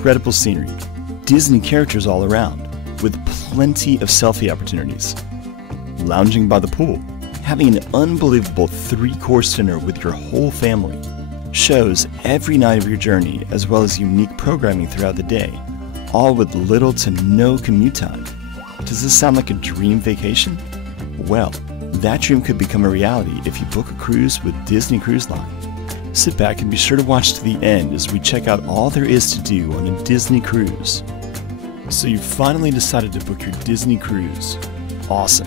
incredible scenery, Disney characters all around, with plenty of selfie opportunities. Lounging by the pool, having an unbelievable 3-course dinner with your whole family, shows every night of your journey as well as unique programming throughout the day, all with little to no commute time. Does this sound like a dream vacation? Well, that dream could become a reality if you book a cruise with Disney Cruise Line. Sit back and be sure to watch to the end as we check out all there is to do on a Disney cruise. So you've finally decided to book your Disney cruise. Awesome.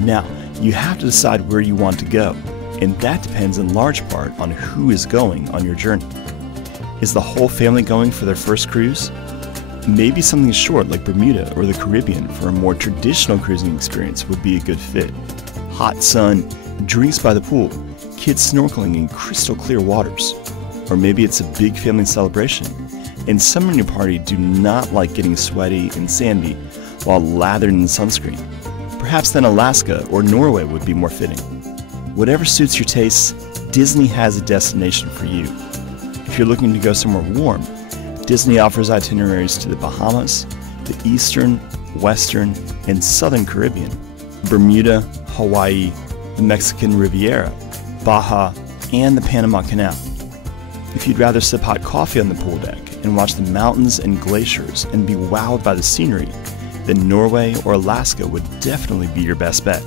Now, you have to decide where you want to go, and that depends in large part on who is going on your journey. Is the whole family going for their first cruise? Maybe something short like Bermuda or the Caribbean for a more traditional cruising experience would be a good fit. Hot sun, drinks by the pool, kids snorkeling in crystal clear waters. Or maybe it's a big family celebration, and some in your party do not like getting sweaty and sandy while lathered in sunscreen. Perhaps then Alaska or Norway would be more fitting. Whatever suits your tastes, Disney has a destination for you. If you're looking to go somewhere warm, Disney offers itineraries to the Bahamas, the Eastern, Western, and Southern Caribbean, Bermuda, Hawaii, the Mexican Riviera, Baja, and the Panama Canal. If you'd rather sip hot coffee on the pool deck and watch the mountains and glaciers and be wowed by the scenery, then Norway or Alaska would definitely be your best bet.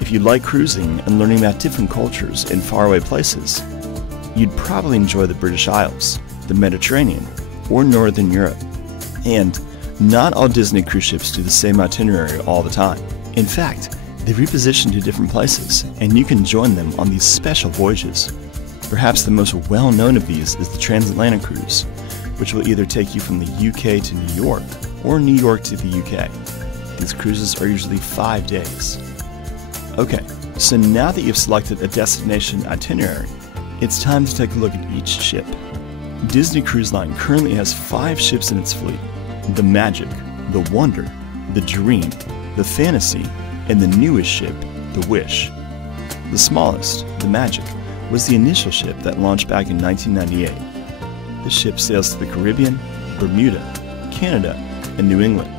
If you like cruising and learning about different cultures in faraway places, you'd probably enjoy the British Isles, the Mediterranean, or Northern Europe. And not all Disney cruise ships do the same itinerary all the time. In fact, they reposition to different places, and you can join them on these special voyages. Perhaps the most well-known of these is the Transatlantic cruise, which will either take you from the UK to New York, or New York to the UK. These cruises are usually 5 days. Okay, so now that you've selected a destination itinerary, it's time to take a look at each ship. Disney Cruise Line currently has 5 ships in its fleet: the Magic, the Wonder, the Dream, the Fantasy, and the newest ship, the Wish. The smallest, the Magic, was the initial ship that launched back in 1998. The ship sails to the Caribbean, Bermuda, Canada, and New England.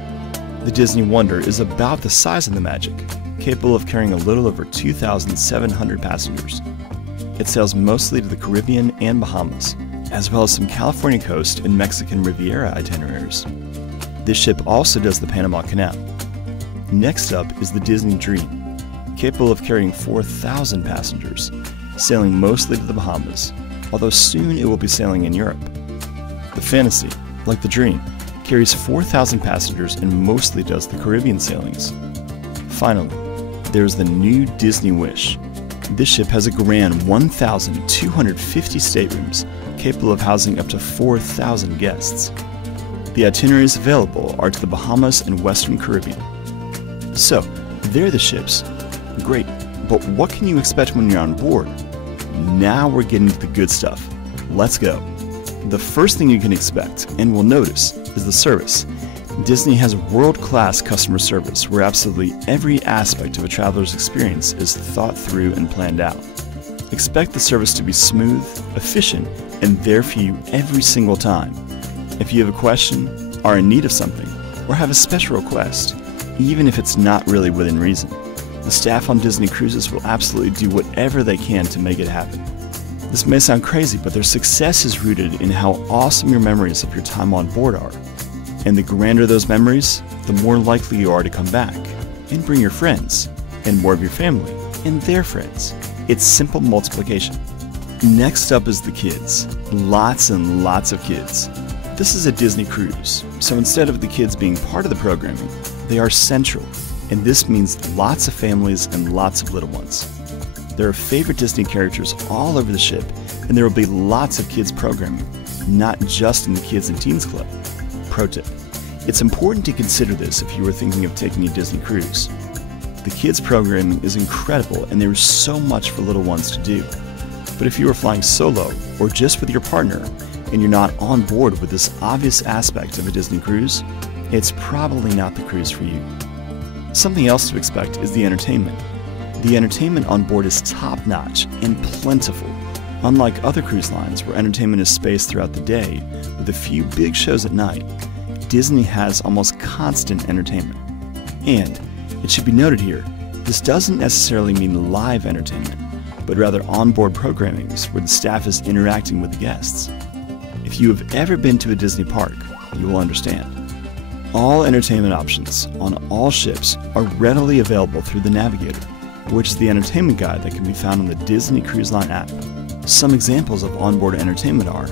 The Disney Wonder is about the size of the Magic, capable of carrying a little over 2,700 passengers. It sails mostly to the Caribbean and Bahamas, as well as some California coast and Mexican Riviera itineraries. This ship also does the Panama Canal. Next up is the Disney Dream, capable of carrying 4,000 passengers, sailing mostly to the Bahamas, although soon it will be sailing in Europe. The Fantasy, like the Dream, carries 4,000 passengers and mostly does the Caribbean sailings. Finally, there's the new Disney Wish. This ship has a grand 1,250 staterooms, capable of housing up to 4,000 guests. The itineraries available are to the Bahamas and Western Caribbean. So, they're the ships. Great, but what can you expect when you're on board? Now we're getting to the good stuff. Let's go. The first thing you can expect, and will notice, is the service. Disney has world-class customer service where absolutely every aspect of a traveler's experience is thought through and planned out. Expect the service to be smooth, efficient, and there for you every single time. If you have a question, are in need of something, or have a special request, even if it's not really within reason, the staff on Disney Cruises will absolutely do whatever they can to make it happen. This may sound crazy, but their success is rooted in how awesome your memories of your time on board are. And the grander those memories, the more likely you are to come back and bring your friends, and more of your family and their friends. It's simple multiplication. Next up is the kids. Lots and lots of kids. This is a Disney cruise, so instead of the kids being part of the programming, they are central, and this means lots of families and lots of little ones. There are favorite Disney characters all over the ship, and there will be lots of kids programming, not just in the Kids and Teens Club. Pro tip: it's important to consider this if you are thinking of taking a Disney cruise. The kids programming is incredible, and there is so much for little ones to do. But if you are flying solo, or just with your partner, and you're not on board with this obvious aspect of a Disney cruise, it's probably not the cruise for you. Something else to expect is the entertainment. The entertainment on board is top-notch and plentiful. Unlike other cruise lines where entertainment is spaced throughout the day with a few big shows at night, Disney has almost constant entertainment. And it should be noted here, this doesn't necessarily mean live entertainment, but rather onboard programmings where the staff is interacting with the guests. If you have ever been to a Disney park, you will understand. All entertainment options on all ships are readily available through the Navigator, which is the entertainment guide that can be found on the Disney Cruise Line app. Some examples of onboard entertainment are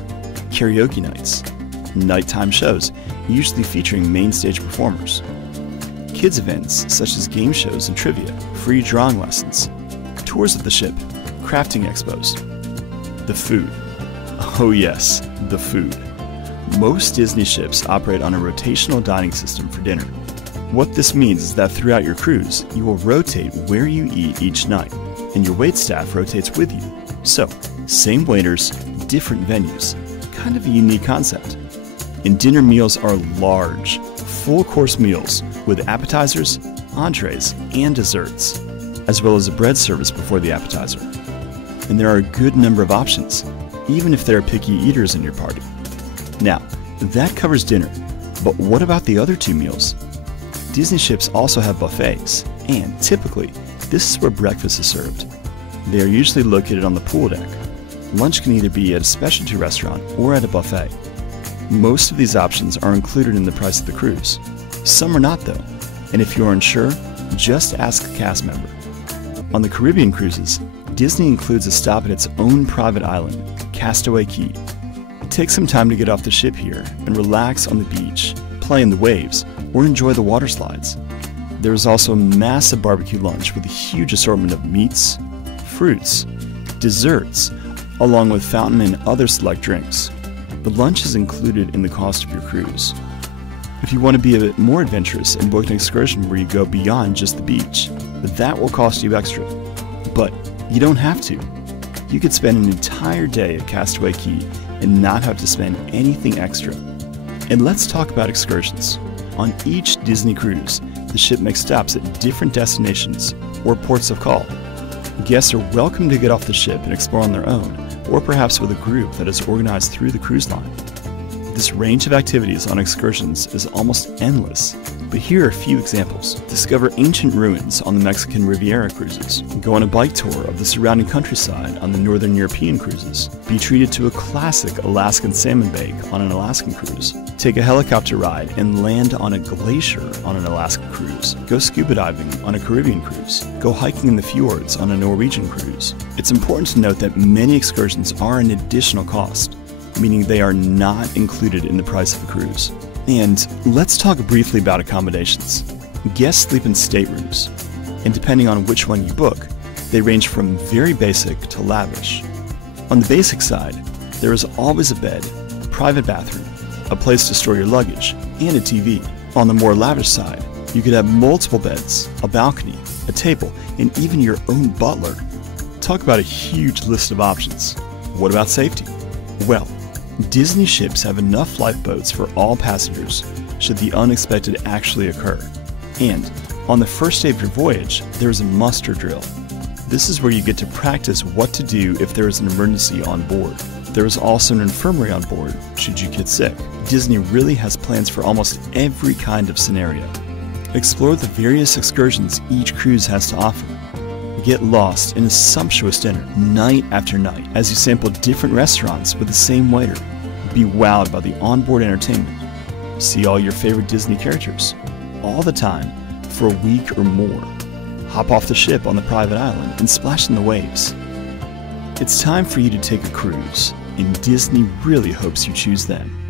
karaoke nights, nighttime shows, usually featuring main stage performers, kids events such as game shows and trivia, free drawing lessons, tours of the ship, crafting expos. The food. Oh yes, the food. Most Disney ships operate on a rotational dining system for dinner. What this means is that throughout your cruise, you will rotate where you eat each night, and your waitstaff rotates with you. So, same waiters, different venues. Kind of a unique concept. And dinner meals are large, full-course meals with appetizers, entrees, and desserts, as well as a bread service before the appetizer. And there are a good number of options, even if there are picky eaters in your party. Now, that covers dinner, but what about the other two meals? Disney ships also have buffets, and typically, this is where breakfast is served. They are usually located on the pool deck. Lunch can either be at a specialty restaurant or at a buffet. Most of these options are included in the price of the cruise. Some are not though, and if you are unsure, just ask a cast member. On the Caribbean cruises, Disney includes a stop at its own private island, Castaway Cay. Take some time to get off the ship here and relax on the beach, play in the waves, or enjoy the water slides. There is also a massive barbecue lunch with a huge assortment of meats, fruits, desserts, along with fountain and other select drinks. The lunch is included in the cost of your cruise. If you want to be a bit more adventurous and book an excursion where you go beyond just the beach, that will cost you extra. But you don't have to. You could spend an entire day at Castaway Cay and not have to spend anything extra. And let's talk about excursions. On each Disney cruise, the ship makes stops at different destinations or ports of call. Guests are welcome to get off the ship and explore on their own, or perhaps with a group that is organized through the cruise line. This range of activities on excursions is almost endless, but here are a few examples. Discover ancient ruins on the Mexican Riviera cruises. Go on a bike tour of the surrounding countryside on the Northern European cruises. Be treated to a classic Alaskan salmon bake on an Alaskan cruise. Take a helicopter ride and land on a glacier on an Alaskan cruise. Go scuba diving on a Caribbean cruise. Go hiking in the fjords on a Norwegian cruise. It's important to note that many excursions are an additional cost, meaning they are not included in the price of a cruise. And let's talk briefly about accommodations. Guests sleep in staterooms, and depending on which one you book, they range from very basic to lavish. On the basic side, there is always a bed, a private bathroom, a place to store your luggage, and a TV. On the more lavish side, you could have multiple beds, a balcony, a table, and even your own butler. Talk about a huge list of options. What about safety? Well, Disney ships have enough lifeboats for all passengers should the unexpected actually occur. And on the first day of your voyage, there is a muster drill. This is where you get to practice what to do if there is an emergency on board. There is also an infirmary on board should you get sick. Disney really has plans for almost every kind of scenario. Explore the various excursions each cruise has to offer. Get lost in a sumptuous dinner night after night as you sample different restaurants with the same waiter. Be wowed by the onboard entertainment. See all your favorite Disney characters all the time for a week or more. Hop off the ship on the private island and splash in the waves. It's time for you to take a cruise, and Disney really hopes you choose them.